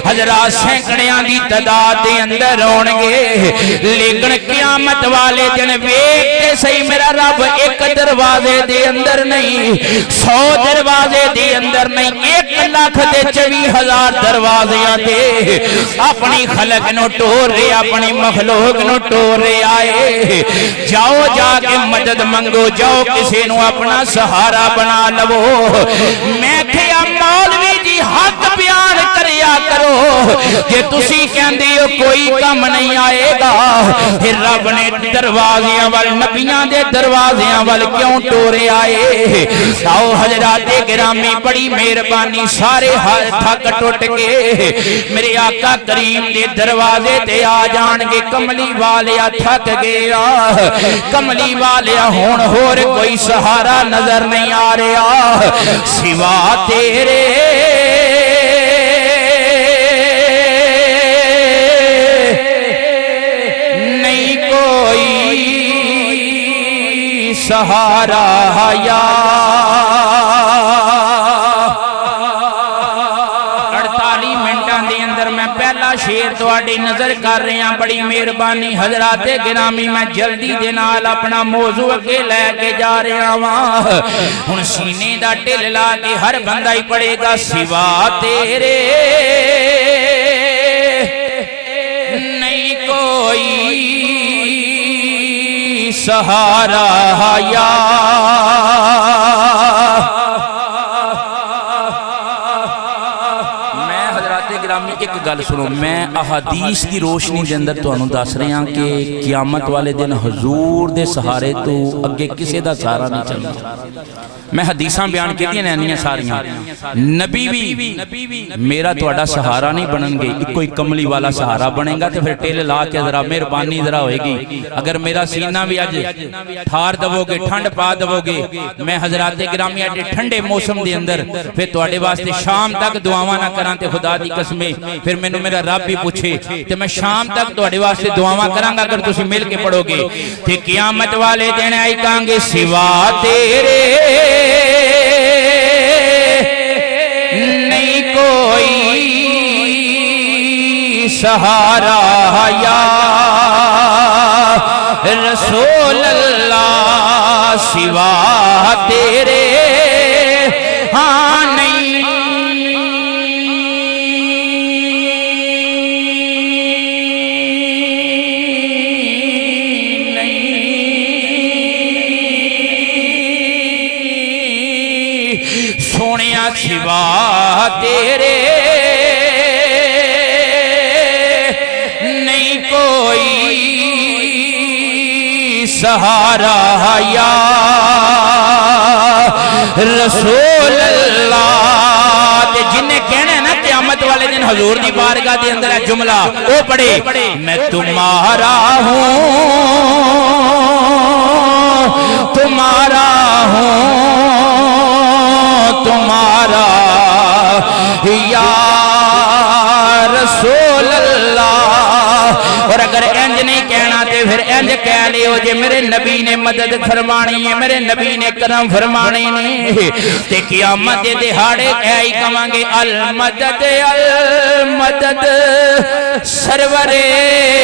حضرات سینکڑیاں دی تعداد دے اندر ہونگے، لیکن قیامت والے دن ویکھتے صحیح میرا رب ایک دروازے دے اندر نہیں، 100 دروازے دے اندر نہیں، 1,24,000 دروازیاں دے اپنی خلق نو ٹور رہے، اپنی مخلوق نو ٹور رہے آئے، جاؤ جا کے مدد منگو، جاؤ کسی نو اپنا سہارا بنا لو، میں کہیا مولوی جی حق بیان کریا کرو، کہ تسی کہندے ہو کوئی کم نہیں آئے گا، پھر رب نے دروازیاں وال نبیاں دے دروازیاں وال کیوں ٹورے آئے، آؤ حضرات گرامی بڑی مہربانی سارے تھک ٹوٹ کے میرے آقا کریم دے دروازے تے آ جان گے، کملی والیا تھک گیا، کملی والیا ہون ہور کوئی سہارا نظر نہیں آ رہا سوا تیرے، سہارا یا 48 منٹاں دے اندر میں پہلا شیر تواڈی نظر کر رہے ہیں، بڑی مہربانی حضرات گرامی میں جلدی دے نال اپنا موضوع کے لے کے جا رہا ہاں، ہن سینے دا ٹل لا کے ہر بندہ ہی پڑھے گا سوا تیرے نہیں کوئی سہارا یا میں حضرات گرامی ایک گل سنو، میں احادیث کی روشنی دے اندر تو انہوں دس رہے ہیں کہ قیامت والے دن حضور دے سہارے تو اگے کسے دا سہارا نہیں چلنا، میں حدیثاں بیان کی دیا نینیاں ساریاں، نبی بھی میرا توڑا سہارا نہیں بنن گے، کوئی کملی والا سہارا بنے گا تو پھر ٹیل لا کے ذرا مہربانی ذرا ہوئے گی، اگر میرا سینہ بھی آج تھار دو گے ٹھنڈ پا دو گے، میں حضرات گرامی آج ٹھنڈے موسم دے اندر پھر توڑے واسطے شام تک دعاواں نہ کران تے خدا دی قسمیں، پھر میں میرا رب بھی پوچھے تو میں شام تک توڑے واسطے دعاواں کران گا اگر تسی مل کے پڑھو گے، پھر قیامت والے دن آئی کہاں گے سوا تیرے نہیں کوئی سہارا یا رسول اللہ سوا تیرے ہاں نہیں سونیا سوا تیرے نہیں کوئی سہارا یا رسول اللہ تے جنہیں کہنا ہے نا قیامت والے دن حضور دی بارگاہ دے اندر ہے جملہ وہ پڑھے میں تمہارا ہوں تمہارا ہوں تمہارا یا رسول اللہ اور اگر انج نہیں کہنا تے پھر انج کہہ لیو جے میرے نبی نے مدد فرمانی ہے میرے نبی نے کرم فرمانی نے تے قیامت دے دہاڑے کہی کہاں گے المدد المدد سرور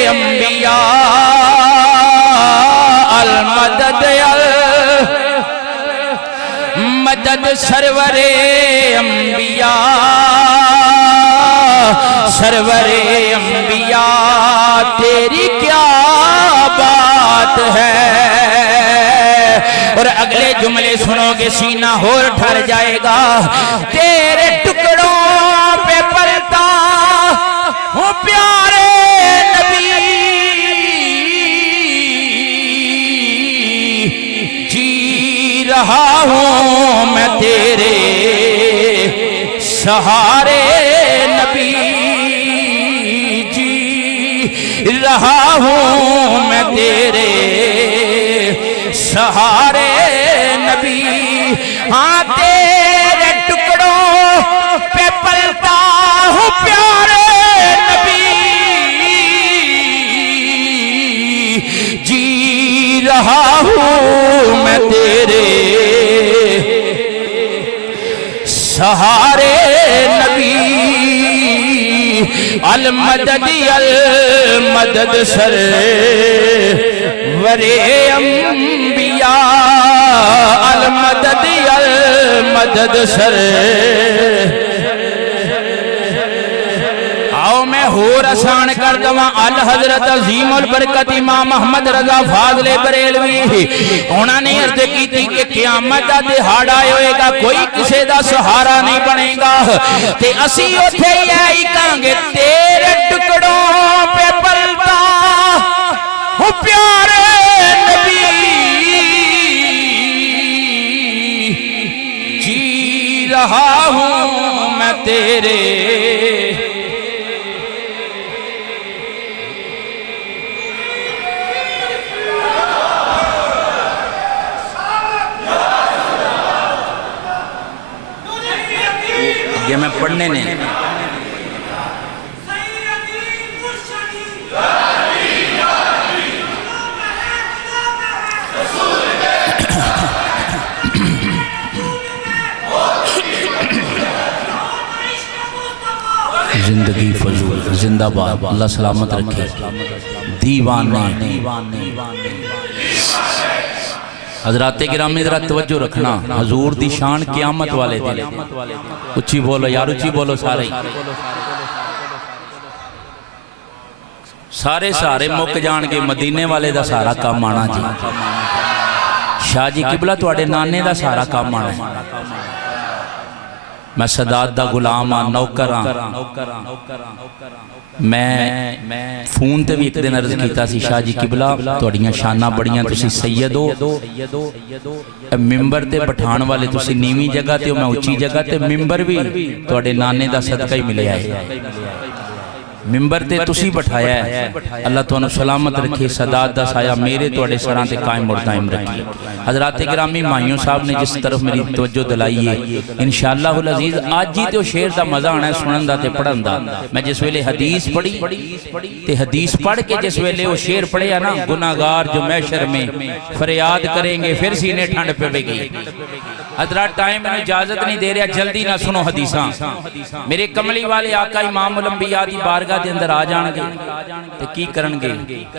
انبیاء المدد مدد سرور انبیاء سرور انبیاء تیری کیا بات ہے اور اگلے جملے سنو گے سینہ ہور ٹھر جائے گا تیرے ٹکڑوں پہ پلتا ہوں پیارے نبی جی رہا ہوں میں تیرے سہارے نبی جی رہا ہوں میں تیرے سہارے نبی ہاں تیرے ٹکڑوں پہ پلتا ہوں پیارے نبی جی رہا ہوں میں تیرے سہارے نبی المدد المدد سرور انبیاء المدد المدد آؤ میں ہور آسان کر دواں الحضرت عظیم البرکت امام محمد رضا فاضل بریلوی انہوں نے عرض کی تھی کہ قیامت دا دہاڑا ہوئے گا کوئی کسے دا سہارا نہیں بنے گا تے اسی اتھے یہی کہاں گے تیرے ٹکڑوں پہ پلتا ہوں پیارے نبی جی رہا ہوں میں تیرے یہ میں پڑھنے نہیں زندگی فضول زندہ باد اللہ سلامت رکھے دیوانے حضرات گرامی ذرا توجہ رکھنا حضور دی شان قیامت والے دن اچھی بولو یار اچھی بولو سارے موک جان کے مدینے والے دا سارا کام آنا جی شاہ جی قبلہ توڑے نانے دا سارا کام آنا ہے میں صداد دا غلام آن نوکران میں فون تے بھی ایک دن عرض کیتا سی شاہ جی قبلہ توڑیاں شانہ بڑیاں تسی سید ہو ممبر تے بٹھان والے تسی نیوی جگہ تے میں اچھی جگہ تے ممبر بھی توڑے نانے دا صدقہ ہی ملے آئے ممبر تے تسی بٹھایا ہے اللہ تو انہوں سلامت رکھے صداد دا سایہ میرے توڑے سران تے قائم اور دائم رکھے حضرات گرامی مائیوں صاحب نے جس طرف میری توجہ دلائی ہے انشاءاللہ العزیز آج جی تے شیر دا مزہ آنا ہے سنن دا تے پڑھن دا میں جس ویلے حدیث پڑھی تے حدیث پڑھ کے جس ویلے وہ شیر پڑھے ہے نا گناہگار جو محشر میں فریاد کریں گے پھر سینے ٹھنڈ پہ گئی حضرات ٹائم میں اجازت نہیں دے رہا، جلدی نہ سنو حدیثاں۔ میرے کملی والے آقا امام الانبیاء دی بارگاہ دے اندر آ جان گے تے کی کرن گے؟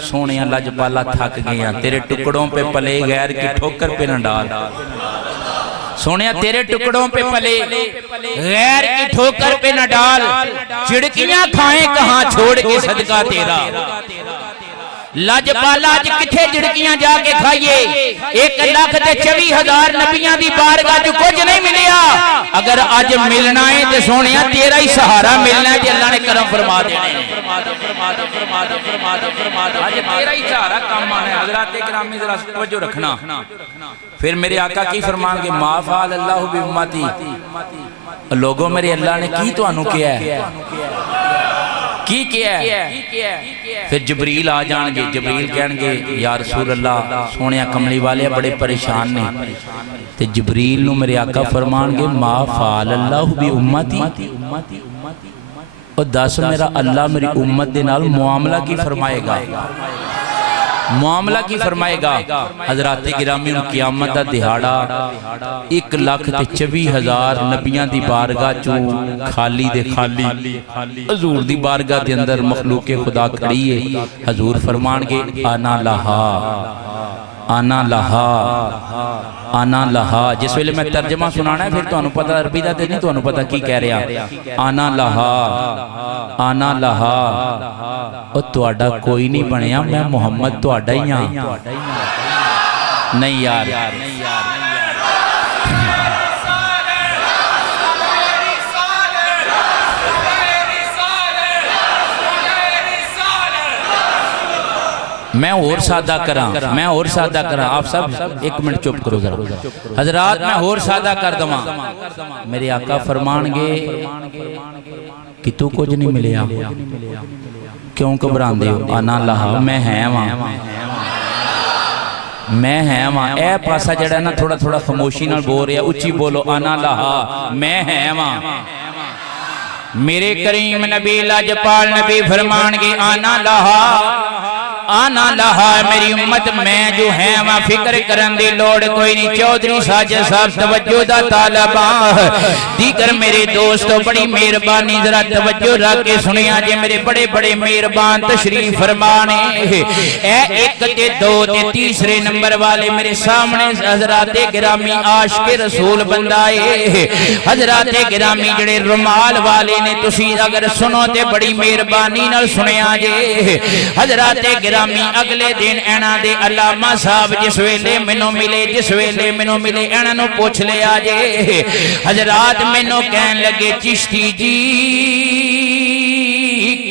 سونیاں لجپالا تھک گیا، تیرے ٹکڑوں پہ پلے غیر کی ٹھوکر پہ نہ ڈال۔ سونیا تیرے ٹکڑوں پہ پلے غیر کی ٹھوکر پہ نہ ڈال، چڑکیاں کھائیں کہاں چھوڑ کے صدقہ تیرا۔ لجپالا آج کتھے جڑکیاں جا کے کھائیے؟ 1,24,000 نبیاں دی بارگاہ جو کچھ نہیں ملیا۔ اگر آج ملنا ہے تو سونیا تیرا ہی سہارا ملنا ہے کہ اللہ نے کرم فرما دینے آج تیرا ہی سہارا کام آنا ہے۔ حضرات اکرامی ذرا توجہ رکھنا۔ پھر میرے آقا کی فرمان گے ما فعل اللہ بی امتی، لوگوں میرے اللہ نے کی تو انہوں کیا ہے، کی کیا ہے؟ پھر جبریل آ جان گے، جبریل کہن گے یا رسول اللہ سونیا کملی والے بڑے پریشان نے، تے جبریل نو میرے آقا فرمان گے ما فعل اللہ بی امتی، اور دس میرا اللہ میری امت دے نال معاملہ کی فرمائے گا، معاملہ کی فرمائے گا۔ حضرات گرامی ان قیامت دا دہاڑا 1,24,000 نبیان دی بارگاہ چو خالی دے خالی حضور دی بارگاہ دے اندر مخلوق خدا کھڑی ہے۔ حضور فرمان گے آنا لہا آنا لہا آنا لہا۔ جس ویلے میں ترجمہ سنانا ہے پھر تو انہوں پتا عربی دا دے نہیں تو انہوں پتا کی کہہ رہا آنا لہا آنا لہا، اور تواڈا کوئی نہیں بنیا، میں محمد تواڈا ہی ہاں۔ نہیں یار میں اور سادہ کراں آپ سب ایک منٹ چپ کرو ذرا حضرات، میں اور سادہ کر دوں۔ میرے آقا فرمان گے کہ تو کچھ نہیں ملیا، کیوں گھبران دے ہو؟ آنا لہا میں ہیں وہاں، اے پاسا جڑا نا تھوڑا تھوڑا خاموشی نال بول رہا، اچھی بولو آنا لہا میں ہیں وہاں۔ میرے کریم نبی لاجپال نبی فرمان گے آنا لہا میری امت میں جو ہے وہاں فکر کرن دی لوڑ کوئی نہیں۔ چودھری ساجد صاحب توجہ دا طالبان دیگر میرے دوستو بڑی مہربانی ذرا توجہ رکھ کے سنیا جے، میرے بڑے بڑے مہربان تشریف فرمانے اے 1 تے 2 تے تیسرے نمبر والے میرے سامنے حضرات گرامی عاشق رسول بندائے، حضرات گرامی جڑے رومال والے نے تسی اگر سنو تے بڑی مہربانی نال سنیا جے۔ حضرات گرامی اگلے دن اینا دے علامہ صاحب جس ویلے منو ملے اینا نو پوچھ لیا جے۔ حضرات منو کہن لگے چشتی جی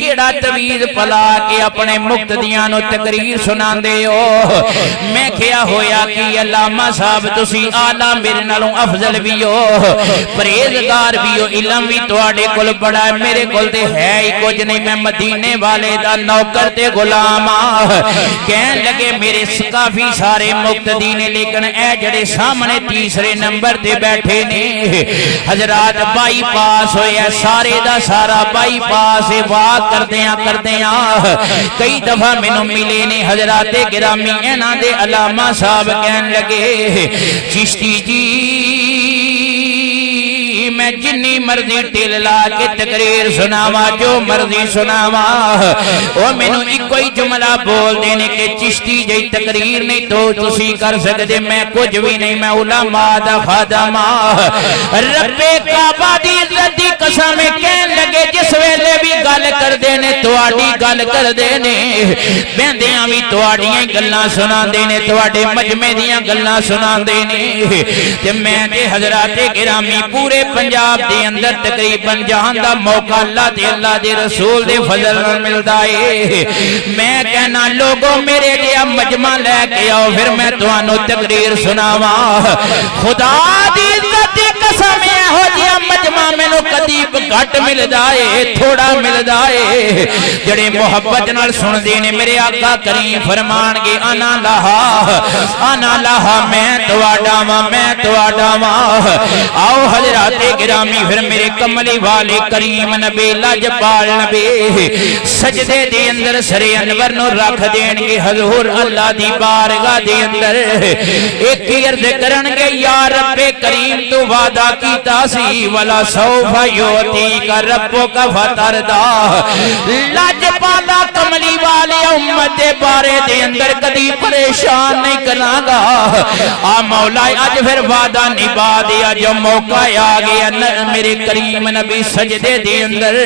کیڑا تویز پلا کے اپنے مقتدیاں نو تقریر سنان دے ہو؟ میں کیا ہویا کہ علامہ صاحب تسی آلہ میرے نالوں افضل بھی ہو، پریزگار بھی ہو، علم بھی تواڈے کول بڑا ہے، میرے کول تے ہے ہی کچھ نہیں، میں مدینے والے دا نوکر تے غلام کہن لگے میرے کافی سارے مقتدی نے، لیکن اے جڑے سامنے تیسرے نمبر تے بیٹھے نے حضرات بائی پاس ہویا، سارے دا سارا بائی پاس واق کردیاں کئی دفعہ منو ملے نے۔ حضرات گرامی اینا دے علامہ صاحب کہن لگے چشتی جی میں جنی مرضی ٹل لا کے تقریر سناوا، جو مرضی سناوا، وہ میں نے کوئی جملہ بول دینے کہ چشتی جی تقریر نہیں تو تسی کر سکتے، میں کچھ بھی نہیں، میں علماء دا خادم رب کعبہ دی عزت دی قسم کہن لگے جس ویلے بھی گل کر دینے تواڈی گل کر دینے، بہندیاں بھی تواڈیاں گلاں سنا دینے، تواڈے مجمع دیاں گلاں سنا دینے، تے میں تے حضرات گرامی پورے پنجاب دے اندر تقریباً جہاں دا موقع اللہ دے رسول دے فضل ملدا ہے۔ میں کہنا لوگوں میرے لئے مجمع لے کے آؤ، پھر میں تانوں تقریر سناواں۔ خدا دی عزت قسم ہو جیا مجمع مینوں کدی گھٹ ملدا اے تھوڑا ملدا اے جڑے محبت نال سندے نے میرے آقا کریم فرمان گے انا لہا میں تواڈا واں آؤ حضرات گرامی پھر میرے کملی والے کریم نبی لاجپال نبی سجدے دے اندر سر انور نو رکھ دین گے حضور اللہ دی بارگاہ دے اندر ایک عرض کرن گے یا رب کریم تو وعدہ کیتا سی ولا سوف یعطیک ربک فترضا لاجپالا کملی والے امت دے بارے دے اندر کدی پریشان نہیں کرنا گا آ مولا اج پھر وعدہ نبھا دیا جو موقع آ گیا میرے کریم نبی سجدے دے اندر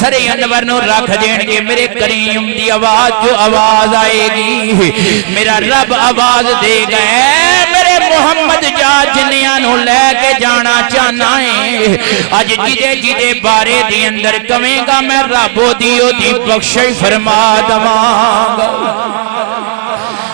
سر انور نو رکھ دین گے میرے کریم دی آواز جو آواز آئے گی میرا رب آواز دے گئے میرے محمد جا جنیاں نو لے کے جانا چاہنا ہے اج جدے بارے دی اندر کمیں گا میں رب دی بخشش فرما دواں گا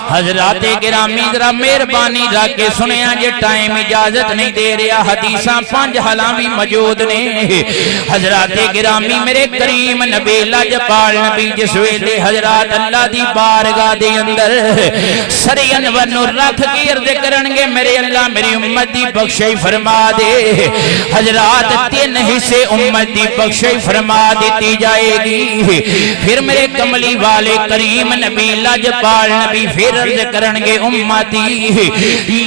حضرات گرامی ذرا مہربانی را کے سنیا جے ٹائم اجازت نہیں دے رہا حدیثاں 5 حالاں بھی موجود نے حضرات گرامی میرے کریم نبی لاجپال نبی جس ویلے حضرات اللہ دی بارگاہ دے اندر سر انور نو رکھ کے عرض کرن گے میرے اللہ میری امت دی بخشش فرما دے حضرات 3 حصے امت دی بخشش فرما دیتی جائے گی پھر میرے کملی والے کریم نبی لاجپال نبی پھر عرض کرنگے امتی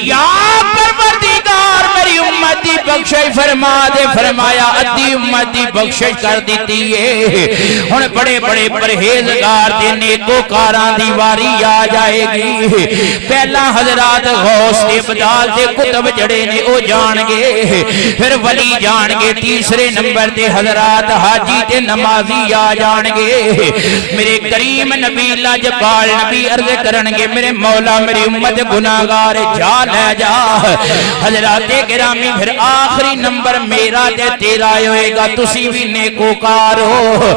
یا پروردگار میری امتی بخشش فرما دے فرمایا ادھی امتی بخشش کر دیتی ہے ہن بڑے بڑے پرہیزگار دے نیکوکاراں دی واری آ جائے گی پہلا حضرات غوث ابدال دے کتب جڑے نے او جان گے پھر ولی جان گے تیسرے نمبر دے حضرات حاجی تے نمازی آ جان گے میرے کریم نبی لاجپال نبی عرض کرنگے میرے مولا میری امت گناہگار جا لے جا حضرات گرامی پھر آخری نمبر میرا تے تیرا ہوئے گا تسی بھی نیکوکار ہو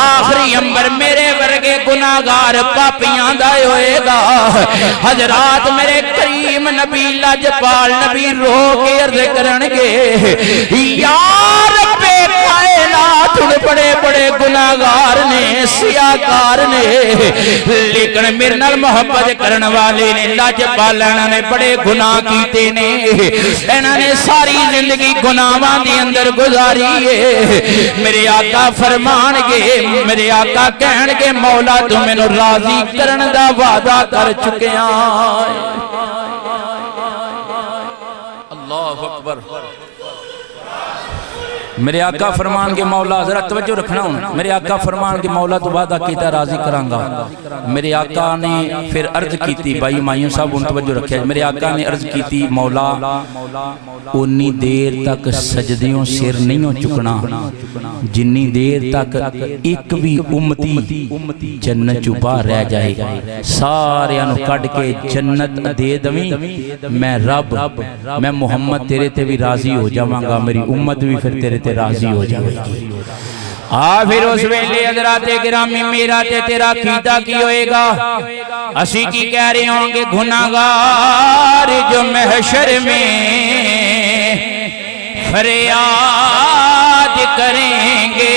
آخری نمبر میرے ورگے گناہگار پاپیاں دا ہوئے گا حضرات میرے کریم نبی لاجپال نبی رو کے عرض کرنگے یا رب کائنات بڑے بڑے گناہگار نے سیاکار نے لیکن میرے نال محبت کرن والے نے لاجپالاں نے بڑے گناہ کیتے نے انہاں نے ساری زندگی گناہاں دے اندر گزاری ہے میرے آقا فرمان گے میرے آقا کہن گے مولا تو مینوں راضی کرن دا وعدہ کر چکے ہیں اللہ اکبر میرے آقا فرمان کے مولا ذرا توجہ رکھنا ہوں میرے آقا فرمان کے مولا تو وعدہ کیتا راضی کرانگا میرے آقا نے پھر عرض کیتی بھائی مائیوں صاحب ان توجہ رکھے میرے آقا نے عرض کیتی مولا انی دیر تک سجدیوں سر نہیں ہو چکنا جنی دیر تک ایک بھی امتی جنت چوبا رہ جائے سارے انو کٹ کے جنت دے دویں میں رب میں محمد تیرے تے بھی راضی ہو جاواں گا میری امت بھی پھر تیرے تے راضی ہو جائے گی پھر اس ویلے حضرات گرامی میرا تے تیرا عقیدہ کی ہوئے گا اسی کی کہہ رہے ہوں گے گناہگار جو محشر میں فریاد کریں گے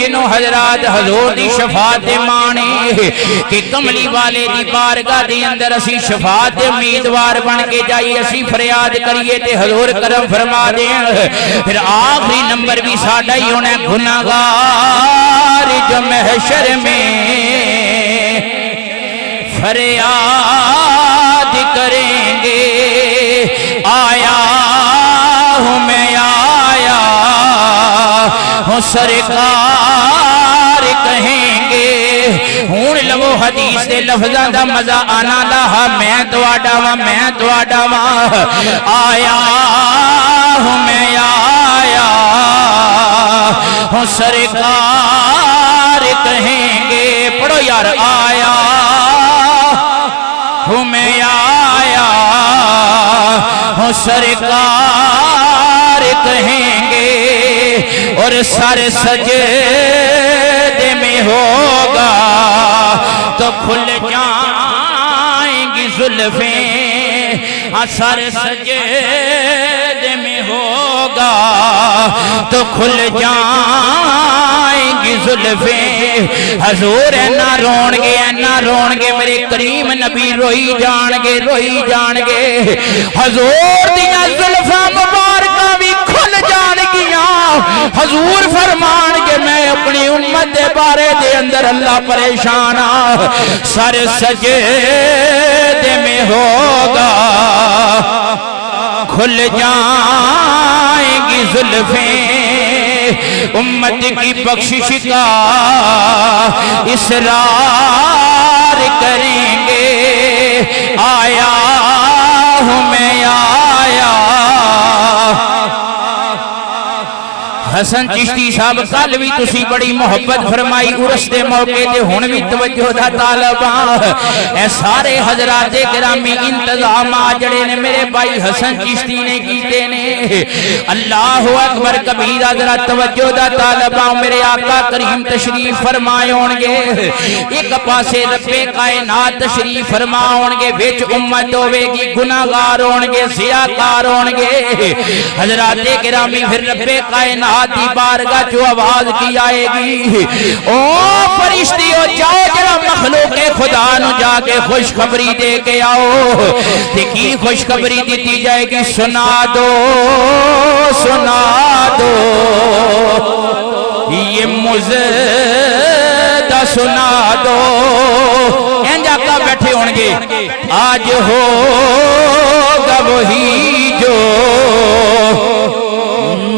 جنوں حضرات حضور دی شفاعت مانے کہ کملی والے دی بارگاہ دی اندر اسی شفاعت امیدوار بن کے جائیے اسی فریاد کریے تے حضور کرم فرما دیں پھر آخری نمبر بھی ساڑھا ہی ہونا گناہگار جو محشر میں فریاد کریں گے آیا ہوں میں آیا ہوں سرکار کہیں گے ہون لو حدیث دے لفظاں دا مزہ آنا لہا میں تواڈا واں آیا ہوں میں آیا ہوں سرکار کہیں گے پڑھو یار آیا ہوں میں آیا ہوں سرکار کہیں گے اور سر سجدے میں ہوگا تو کھل جائیں گی زلفیں سر سجدے میں ہوگا ہوگا تو کھل جائیں گی زلفیں حضور اینا رون گے میرے کریم نبی روئی جان گے حضور دیا زلفاں مبارکہ بھی کھل جان گیاں حضور فرمان کہ میں اپنی امت دے بارے دے اندر اللہ پریشان سر سجدے میں ہوگا کھل جائیں گی زلفیں امت کی بخشش کا اصرار کریں گے آیا ہوں میں آیا حسن چشتی صاحب کل بھی تسی بڑی محبت فرمائی عرس دے موقع دے ہن بھی توجہ دا طالباں اے سارے حضرات گرامی انتظامات جڑے نے میرے بھائی حسن چشتی نے کیتے نے اللہ اکبر کبیرہ ذرا توجہ دا طالباں میرے آقا کریم تشریف فرمائے ہون گے ایک پاسے رب کائنات تشریف فرمائے ہون گے وچ امت ہوے گی گناہگار ہون گے سیاکار ہون گے حضرات گرامی پھر رب کائنات دی بارگاہ جو آواز کی آئے گی او فرشتیوں جاؤ جڑا مخلوق خدا نو جا کے خوشخبری دے کے آؤ دیکھی خوشخبری دیتی جائے گی سنا دو یہ مزدہ سنا دو اینجا کا بیٹھے ہونگے آج ہوگا وہی جو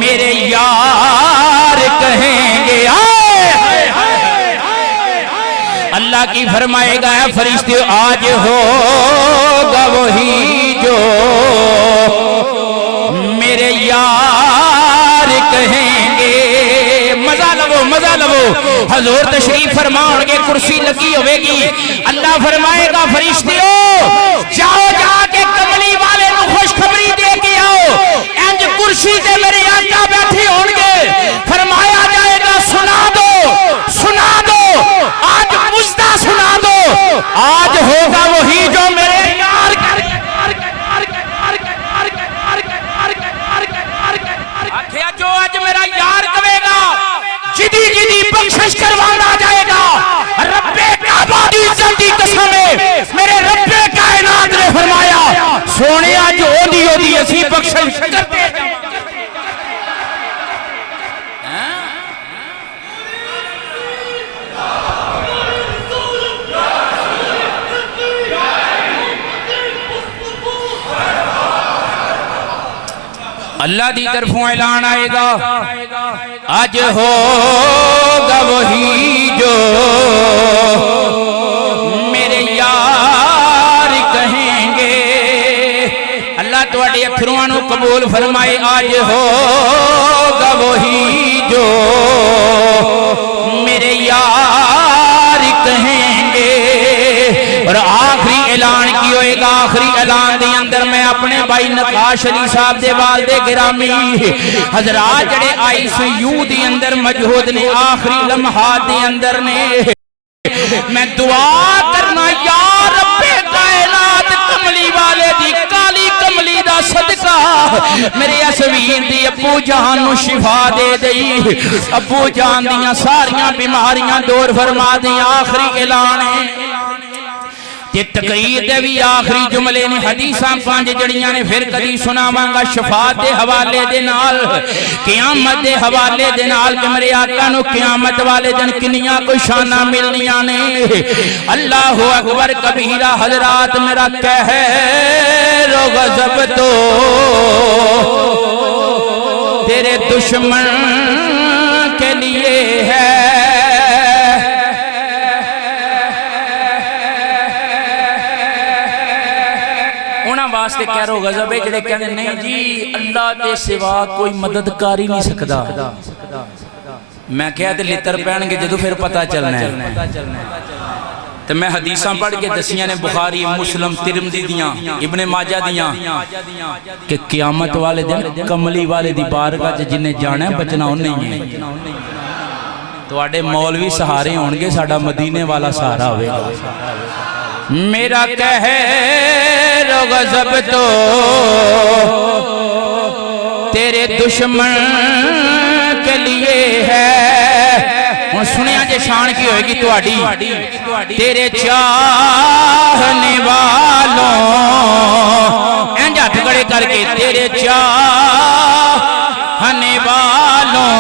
میرے یار کہیں گے اللہ کی فرمائے گا ہے فرشتے آج ہوگا وہی جو میرے یار کہیں گے مزہ لو حضور تشریف فرماؤں گے کرسی لگی ہوئے گی اللہ فرمائے گا فرشتیوں جاؤ جا کے کملی والے نو خوشخبری دے کے آؤ انج کرسی تے میرے آقا بیٹھے ہون گے فرمایا جائے گا سنا دو آج مجدہ سنا دو آج ہوگا وہی جو میرے یار آکھیا جو آج میرا یار کہے گا جدی بخشش کروانا جائے گا رب کعبہ دی عزت دی قسم ہے میرے رب کائنات نے فرمایا سونے آج ہودی اسی بخشش کرتے ہیں اللہ دی طرفوں اعلان آئے گا آج ہوگا وہی جو میرے یار کہیں گے اللہ تواڈے اتھرواں نو قبول فرمائے آج ہوگا وہی جو میرے یار کہیں گے اور آخری اعلان کی ہوئے گا آخری اعلان دے اندر میں اپنے بھائی نقاش علی صاحب دے والدے گرامی حضرات جڑے آئی سی یو دی اندر مجہود نے آخری لمحات دے اندر نے میں دعا کرنا یا رب کائنات کملی والے دی کالی کملی دا صدقہ میرے اسوین دی ابو جان نو شفا دے دئی ابو جان دیاں ساریاں بیماریاں دور فرما دیں آخری اعلان ہے تے تقریر دے بھی آخری جملے نے حدیثاں پانچ جڑیاں نے پھر کدی سناواں گا شفاعت دے حوالے دے نال قیامت دے حوالے دے نال کہ میرے آقا نو قیامت والے دن کنیاں کو شانہ ملنیاں نے اللہ اکبر کبیرہ حضرات میرا قہر و غضب تو تیرے دشمن کے لیے ہے واسطے کہہ رہو غضب ہے جڑے کہنے نہیں جی اللہ دے سوا کوئی مددگار ہی نہیں سکدا میں کہا تے لتر پہن گے جدو پھر پتہ چلنا ہے تو میں حدیثاں پڑھ کے دسیاں نے بخاری مسلم ترمذی دیاں ابن ماجہ دیاں کہ قیامت والے دن کملی والے دی بارگاہ جنہیں جانا ہے بچنا انہیں ہی تو آڑے مولوی سہارے ہونگے ساڑا مدینے والا سہارا ہوئے گا میرا قہر و غضب تو تیرے تیرے دشمن کے لیے ہے ہوں سنیا جے شان کی ہوئے گی تواڈی تیرے چاہنے والوں اینج ہتھ کھڑے کر کے تیرے چاہنے والوں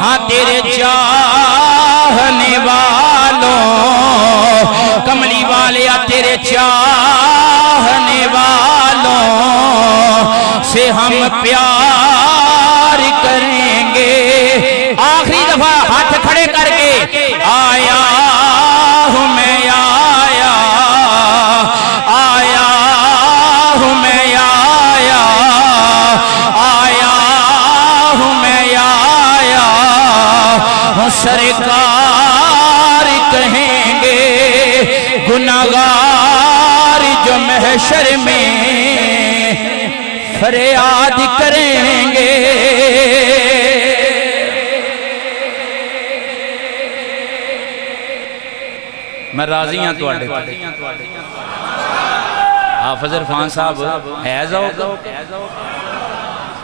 ہاں تیرے چاہنے والوں کملی والے تیرے چاہنے والوں سے ہم پیار کریں گے آخری دفعہ ہاتھ کھڑے کر کے آیا ہوں میں آیا آیا ہوں میں آیا آیا ہوں میں آیا ہوں سرکار کہیں گے گناہگار جو محشر میں فریاد کریں گے میں راضی ہاں تو آڈے حافظ عرفان صاحب ہے ذوق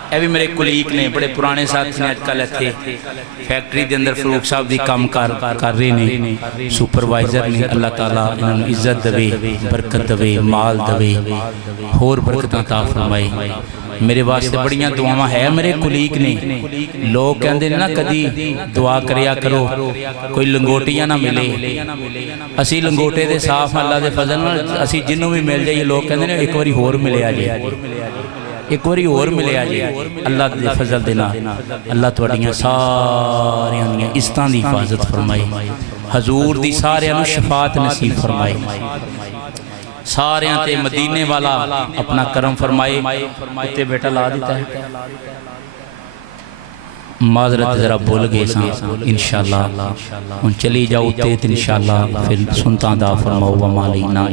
اے بھی میرے کلیگ نے بڑے پرانے ساتھ نے اجکل تھے فیکٹری دے اندر فروخ صاحب دی کام کر رہے نے سپروائزر نے اللہ تعالیٰ انہوں نے عزت دوے برکت دوے مال دوے اور برکت عطا فرمائے میرے واسطے بڑیاں دعاواں ہے میرے کلیگ نے لوگ کہندے نا کدی دعا کریا کرو کوئی لنگوٹیاں نہ ملے اسی لنگوٹے دے صاف اللہ دے فضل اسی جنوں بھی مل جائے لوگ کہندے نا ایک واری ہور ملے آجے ایک واری اور ملے آجے اللہ دے فضل دینا اللہ توڑیاں ساریاں دیاں عزتاں دی حفاظت فرمائے حضور دی ساریاں شفاعت نصیب فرمائے ساریاں تے مدینے والا اپنا کرم فرمائے اتے بیٹا لا دیتا ہے معذرت ذرا بول گئے ساں انشاءاللہ ان چلی جاؤ تے انشاءاللہ پھر سنتا دا فرماؤ وما لینا